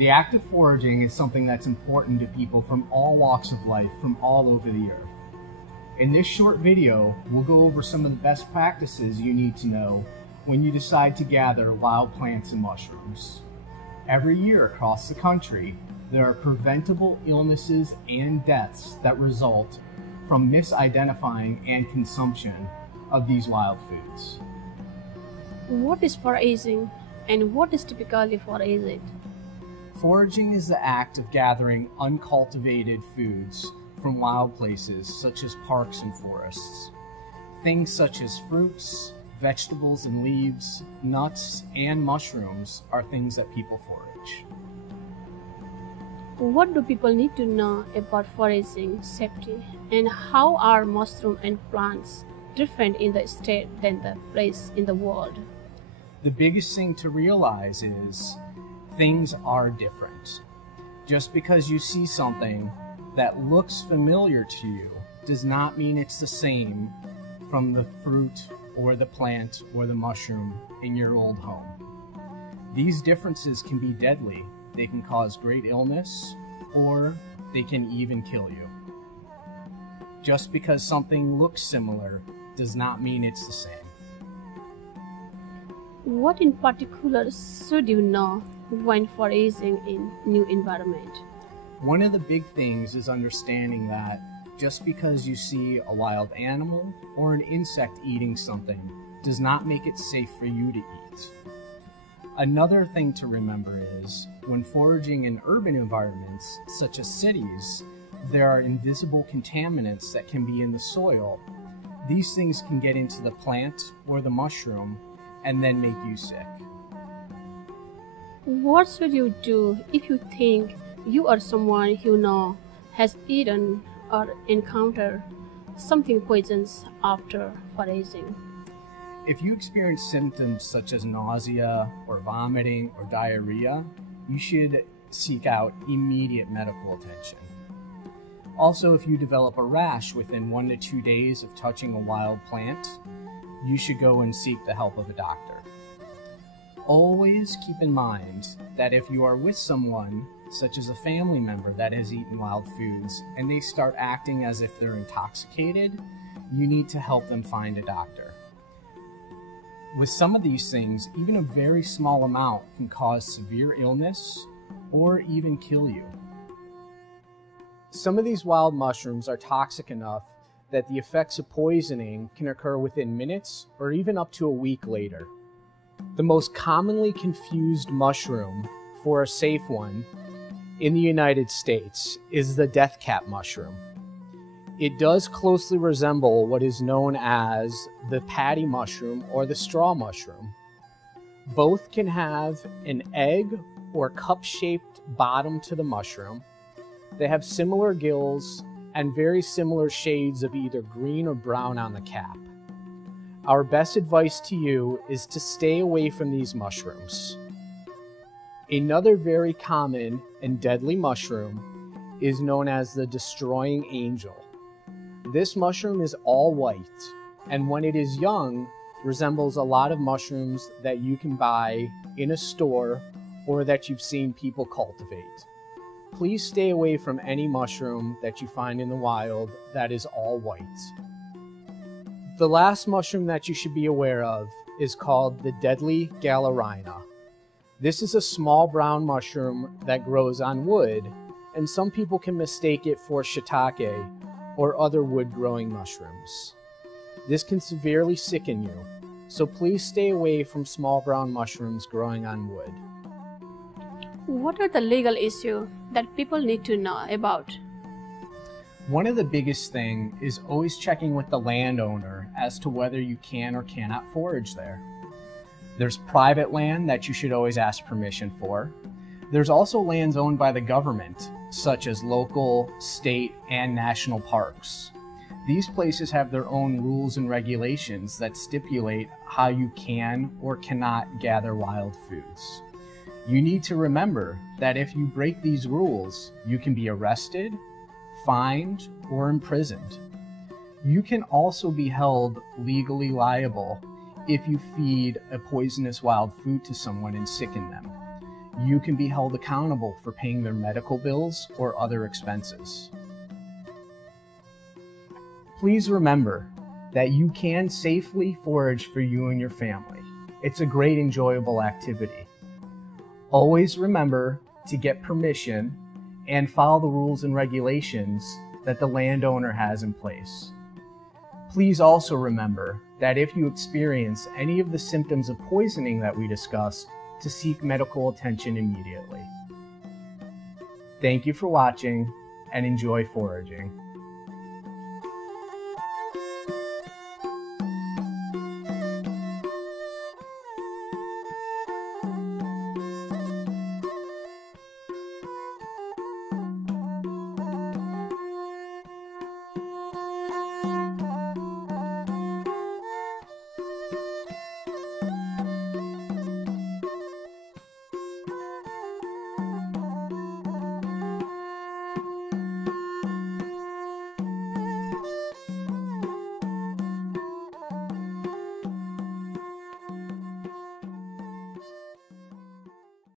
The act of foraging is something that's important to people from all walks of life from all over the earth. In this short video, we'll go over some of the best practices you need to know when you decide to gather wild plants and mushrooms. Every year across the country, there are preventable illnesses and deaths that result from misidentifying and consumption of these wild foods. What is foraging and what is typically foraged? Foraging is the act of gathering uncultivated foods from wild places such as parks and forests. Things such as fruits, vegetables and leaves, nuts, and mushrooms are things that people forage. What do people need to know about foraging safety, and how are mushroom and plants different in the state than the place in the world? The biggest thing to realize is things are different. Just because you see something that looks familiar to you does not mean it's the same from the fruit or the plant or the mushroom in your old home. These differences can be deadly. They can cause great illness, or they can even kill you. Just because something looks similar does not mean it's the same. What in particular should you know when foraging in new environment? One of the big things is understanding that just because you see a wild animal or an insect eating something does not make it safe for you to eat. Another thing to remember is when foraging in urban environments, such as cities, there are invisible contaminants that can be in the soil. These things can get into the plant or the mushroom and then make you sick. What should you do if you think you or someone you know has eaten or encountered something poisonous after foraging? If you experience symptoms such as nausea or vomiting or diarrhea, you should seek out immediate medical attention. Also, if you develop a rash within 1 to 2 days of touching a wild plant, you should go and seek the help of a doctor. Always keep in mind that if you are with someone, such as a family member that has eaten wild foods, and they start acting as if they're intoxicated, you need to help them find a doctor. With some of these things, even a very small amount can cause severe illness or even kill you. Some of these wild mushrooms are toxic enough that the effects of poisoning can occur within minutes or even up to a week later. The most commonly confused mushroom for a safe one in the United States is the death cap mushroom. It does closely resemble what is known as the paddy mushroom or the straw mushroom. Both can have an egg or cup-shaped bottom to the mushroom. They have similar gills and very similar shades of either green or brown on the cap. Our best advice to you is to stay away from these mushrooms. Another very common and deadly mushroom is known as the destroying angel. This mushroom is all white, and when it is young, resembles a lot of mushrooms that you can buy in a store or that you've seen people cultivate. Please stay away from any mushroom that you find in the wild that is all white. The last mushroom that you should be aware of is called the deadly galerina. This is a small brown mushroom that grows on wood, and some people can mistake it for shiitake or other wood-growing mushrooms. This can severely sicken you, so please stay away from small brown mushrooms growing on wood. What are the legal issues that people need to know about? One of the biggest things is always checking with the landowner as to whether you can or cannot forage there. There's private land that you should always ask permission for. There's also lands owned by the government, such as local, state, and national parks. These places have their own rules and regulations that stipulate how you can or cannot gather wild foods. You need to remember that if you break these rules, you can be arrested, fined, or imprisoned. You can also be held legally liable if you feed a poisonous wild food to someone and sicken them. you can be held accountable for paying their medical bills or other expenses. Please remember that you can safely forage for you and your family. It's a great, enjoyable activity. Always remember to get permission and follow the rules and regulations that the landowner has in place. Please also remember that if you experience any of the symptoms of poisoning that we discussed, to seek medical attention immediately. Thank you for watching and enjoy foraging.